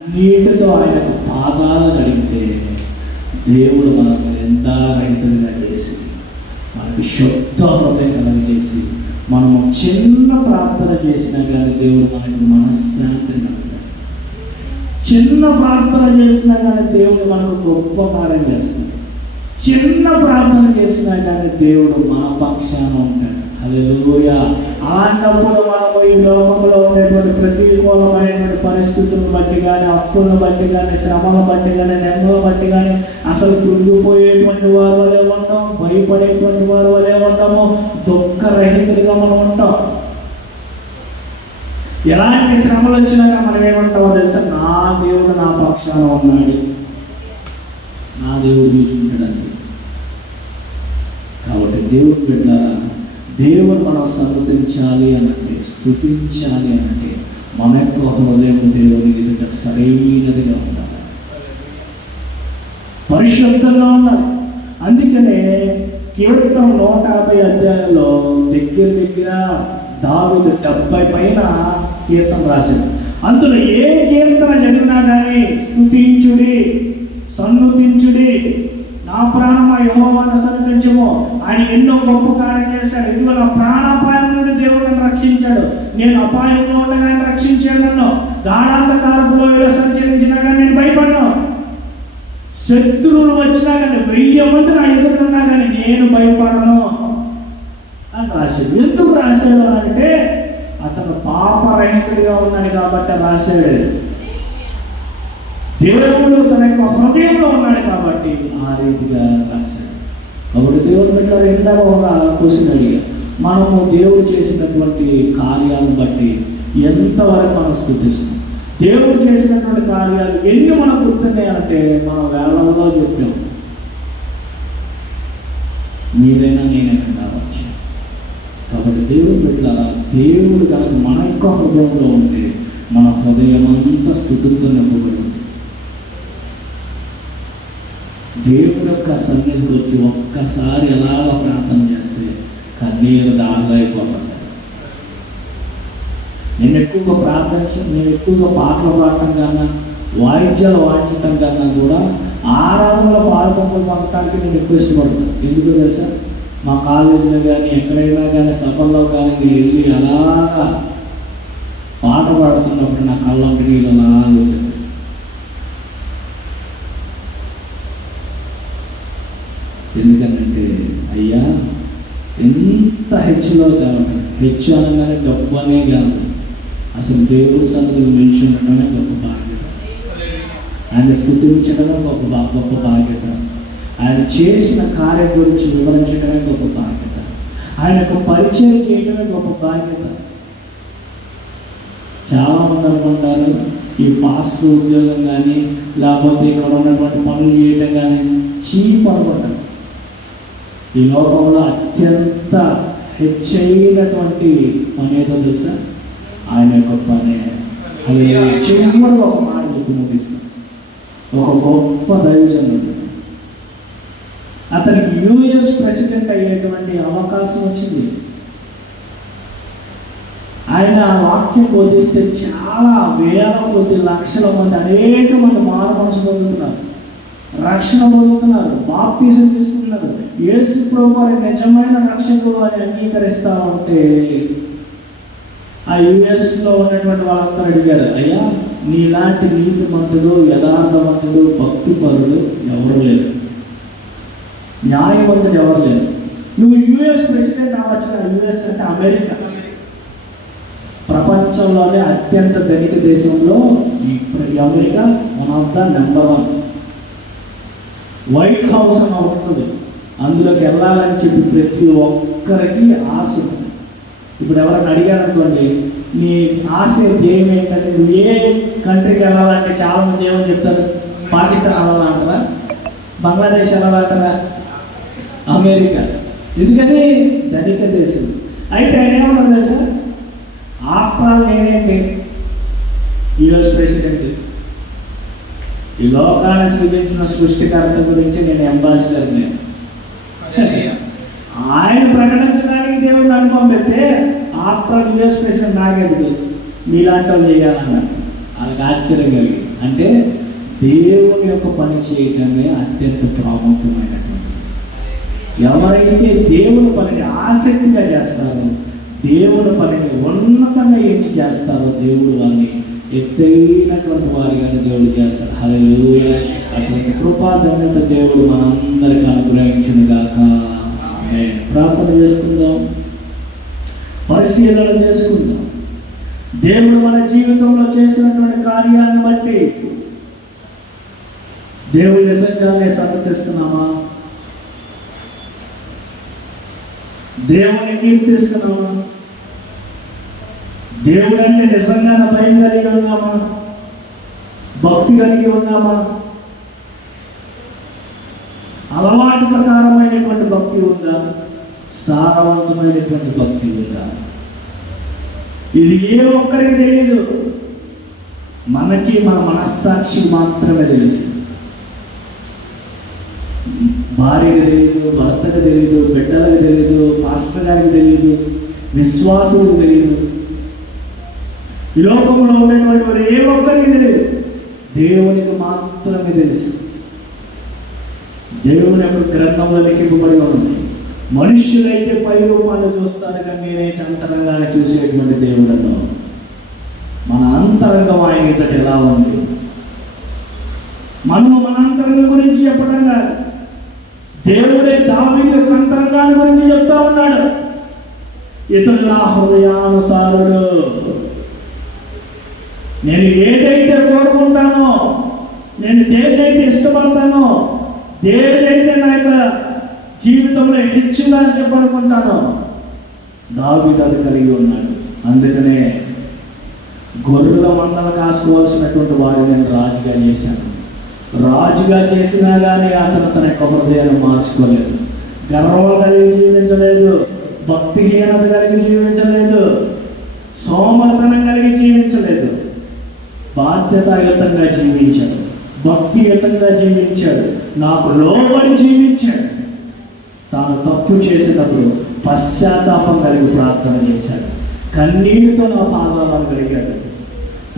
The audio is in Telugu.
నీటితో ఆయనకు పాదాలు కడిగితే దేవుడు మనకు ఎంత రైతులుగా చేసి మనకి శుద్ధ హృదయం కలుగజేసి మనము చిన్న ప్రార్థన చేసినా కానీ దేవుడు మనకు మనశ్శాంతిని కలుగజేస్తాడు. చిన్న ప్రార్థన చేసినా కానీ దేవుడు మనకు గొప్ప కార్యం చేస్తాడు. చిన్న ప్రార్థన చేసినా కానీ దేవుడు మన పక్షాన ఉంటాడు. హల్లెలూయా. అలాంటప్పుడు మనము ఈ లోకంలో ఉండేటువంటి ప్రతికూలమైనటువంటి పరిస్థితులను బట్టి కానీ, అప్పులను బట్టి కానీ, శ్రమలను బట్టి కానీ, నెమ్మలను బట్టి కానీ అసలు కృంగిపోయేటువంటి వారు వలె ఉంటాం, భయపడేటువంటి వారు వలె ఉంటాము, దుఃఖరహితులుగా మనం ఉంటాం. ఎలాంటి శ్రమలు వచ్చినా మనం ఏమంటామో తెలుసా? నా దేవుడు నా పక్షాన ఉన్నాడు, నా దేవుడు చూసుకుంటాడు. కాబట్టి దేవుడు బిడ్డలారా, దేవుడు మనం సన్నతించాలి అనంటే, స్తుతించాలి అనంటే మన యొక్క హృదయం దేవుని ఎదుట సరైనదిగా ఉండాలి, పరిశుద్ధంగా ఉండాలి. అందుకనే కీర్తన 150 అధ్యాయంలో దగ్గర దావీదు 70 పైన కీర్తన రాశాడు. అందులో ఏ కీర్తన చదివినా కానీ స్తుతించుడి, సన్నుతించుడి, నా ప్రాణమా యెహోవాను సన్నుతించుము, ఆయన ఎన్నో గొప్ప కార్యం చేశాడు. ఇదిగో నా ప్రాణాపాయం నుండి దేవుడు నన్ను రక్షించాడు, నేను అపాయంలో ఉండగా ఆయన రక్షించాడు, నన్ను గాఢాంధకారపులో సంచరించినా కానీ నేను భయపడ్డాను, శత్రువులు వచ్చినా కానీ 1000 మంది నా ఎదురున్నా కానీ నేను భయపడను అని రాశాడు. ఎందుకు రాశాడు అంటే అతను పాపరహితుడిగా ఉన్నాడు కాబట్టి రాశాడు. దేవుడు తన యొక్క హృదయంలో ఉన్నాడు కాబట్టి ఆ రీతిగా రాశాడు. కాబట్టి దేవుడు బిడ్డలారా, ఇందాక ఒక క్వశ్చన్ అడిగా, మనము దేవుడు చేసినటువంటి కార్యాలను బట్టి ఎంతవరకు మనం స్తుతిస్తాం? దేవుడు చేసినటువంటి కార్యాలు ఎన్ని మనకు గుర్తున్నాయంటే మనం వేలల్లో చెప్పాం. మీరైనా నేనైనా కావచ్చు. కాబట్టి దేవుడు బిడ్డలారా, దేవుడు కనుక మన యొక్క హృదయంలో ఉంటే మన హృదయం అంతా స్తుతితో నింపబడి ఉంటుంది. దేవుడు యొక్క సన్నిధికి వచ్చి ఒక్కసారి ఎలాగ ప్రార్థన చేస్తే కన్నీరు దాగైపోతుంది. నేను ఎక్కువగా పాటలు పాడటం కన్నా, వాయిద్యాలు వాయించటం కన్నా కూడా ఆరాధనలో పాల్గొనలు పొందటానికి నేను ఎక్కువ ఇష్టపడతాను. ఎందుకు తెలుసా? మా కాలేజీలో కానీ ఎక్కడైనా కానీ సభల్లో కానీ నేను వెళ్ళి అలాగా పాట పాడుతున్నప్పుడు నా కళ్ళంటి నీళ్ళు అలాగా వచ్చాను. ఎందుకంటే అయ్యా ఎంత హెచ్చులో కాదు, హెచ్చు అనగానే గొప్ప అనే కాదు, అసలు దేవుడి సన్నిధిని నిలిచి ఉండడమే గొప్ప బాధ్యత, ఆయన స్తుతించడమే గొప్ప బాధ్యత, ఆయన చేసిన కార్యం గురించి వివరించడమే గొప్ప బాధ్యత, ఆయన యొక్క పరిచయం చేయడమే గొప్ప బాధ్యత. చాలామంది అనుకుంటారు ఈ పాస్టర్ ఉద్యోగం కానీ లేకపోతే ఇక్కడ ఉన్నటువంటి పనులు చేయడం కానీ చీప్ అనుకుంటారు. ఈ లోకంలో అత్యంత హెచ్చైనటువంటి పని ఏదో తెలుసా? ఆయన యొక్క పనే. అది చివరిలో ఒక మాట చెప్పి ముగిస్తాం. ఒక గొప్ప దైవజనుడు, అతనికి యుఎస్ ప్రెసిడెంట్ అయ్యేటువంటి అవకాశం వచ్చింది. ఆయన వాక్యం బోధిస్తే చాలా వేల కొద్ది లక్షల మంది, అనేక మంది మారు మనసు పొందుతున్నారు, రక్షణ పొందుతున్నారు, బాప్తీసం తీసుకుంటున్నారు. యేసు ప్రభువు నిజమైన రక్షకుడు అని అంగీకరిస్తా ఉంటే ఆ యుఎస్లో ఉన్నటువంటి వాళ్ళందరూ అడిగారు, అయ్యా నీలాంటి నీతిమంతుడు, యథార్థవంతుడు, భక్తిపరుడు ఎవరు లేరు, న్యాయవంతుడు ఎవరు లేరు, నువ్వు యుఎస్ ప్రెసిడెంట్ అవ్వచ్చు. యుఎస్ అంటే అమెరికా, ప్రపంచంలోనే అత్యంత ధనిక దేశంలో ఈ America one of the number 1. White house అని ఉంటుంది, అందులోకి వెళ్ళాలని చెప్పి ప్రతి ఒక్కరికి ఆశ ఉంది. ఇప్పుడు ఎవరైనా అడిగారు అనుకోండి, నీ ఆశ ధ్యేయం ఏంటంటే, నువ్వు ఏ కంట్రీకి వెళ్ళాలంటే చాలామంది ఏమని చెప్తారు? పాకిస్తాన్ వెళ్ళాలంటారా, బంగ్లాదేశ్ వెళ్ళాలంటారా, అమెరికా. ఎందుకని? ధనిక దేశం. అయితే ఆయన ఏమన్నారు తెలుసా? ఆఫ్టర్ ఆల్ నేనేంటి యుఎస్ ప్రెసిడెంట్, ఈ లోకాన్ని సృజించిన సృష్టికర్త గురించి నేను అంబాసిడర్ని. ఆయన ప్రకటించడానికి దేవుడు నన్ను పంపితే ఆఫ్టర్ యుఎస్ ప్రెసిడెంట్ నాకెందుకు, మీలాంటి వాళ్ళు చేయాలన్నారు. వాళ్ళకి ఆశ్చర్యం కలిగింది. అంటే దేవుని యొక్క పని చేయటమే అత్యంత ప్రాముఖ్యమైనటువంటి. ఎవరైతే దేవుని పనిని ఆసక్తిగా చేస్తారో, దేవుని పనిని ఉన్నతంగా ఎంచి చేస్తారో, దేవుడు వారిని ఎత్తైనటువంటి వారిగానే దేవుడు చేస్తారు. హల్లెలూయా. అటువంటి కృపాధన్యత దేవుడు మనందరికీ అనుగ్రహించును గాక. ప్రార్థన చేసుకుందాం, పరిశీలన చేసుకుందాం. దేవుడు మన జీవితంలో చేసినటువంటి కార్యాలను బట్టి దేవుడు నిజంగానే సమ్మతిస్తున్నామా? దేవుని కీర్తిస్తున్నామా? దేవుడు అంటే నిజంగానే భయం కలిగి ఉన్నామా? భక్తి కలిగి ఉన్నామా? అలవాటు ప్రకారమైనటువంటి భక్తి ఉందా? సారవంతమైనటువంటి భక్తి ఉందా? ఇది ఏ ఒక్కరికి తెలియదు. మనకి మన మనస్సాక్షి మాత్రమే తెలుసు. భార్యకు తెలియదు, భర్తకు తెలియదు, బిడ్డలకు తెలియదు, మాస్టర్ గారికి తెలియదు, విశ్వాసులకు తెలియదు, ఈ లోకంలో ఉన్నటువంటి వారు ఏ ఒక్కరికి తెలియదు. దేవునికి మాత్రమే తెలుసు. దేవుని యొక్క గ్రంథంలో లిఖింపబడి ఉంది. మనుష్యులైతే పై రూపాన్ని చూస్తారు, కానీ నేనైతే అంతరంగానే చూసేటువంటి దేవుడను. మన అంతరంగం ఆయన ఎదుట ఎలా ఉంది? మనము మన అంతరంగం గురించి చెప్పడం కాదు, దేవుడే దావీదు యొక్క అంతరంగాన్ని గురించి చెప్తా ఉన్నాడు. ఇతడు నా హృదయానుసారుడు, నేను ఏదైతే కోరుకుంటానో, నేను దేన్నైతే ఇష్టపడతానో, దేనిదైతే నా యొక్క జీవితంలో హెచ్చుగా చెప్పనుకుంటానో, దావీదు అది కలిగి ఉన్నాడు. అందుకనే గొర్రెల మందలు కాసుకోవాల్సినటువంటి వాడిని నేను రాజుగా చేశాను. రాజుగా చేసినా కానీ అతను తన యొక్క హృదయాన్ని మార్చుకోలేదు. గర్వం కలిగి జీవించలేదు, భక్తిహీనత కలిగి జీవించలేదు, సోమర్తనం కలిగి జీవించలేదు. బాధ్యతాయుతంగా జీవించాడు, భక్తియుతంగా జీవించాడు, నాకు లోబడి జీవించాడు. తాను తప్పు చేసినప్పుడు పశ్చాత్తాపం కలిగి ప్రార్థన చేశాడు. కన్నీటితో నా పాదాలను కడిగాడు.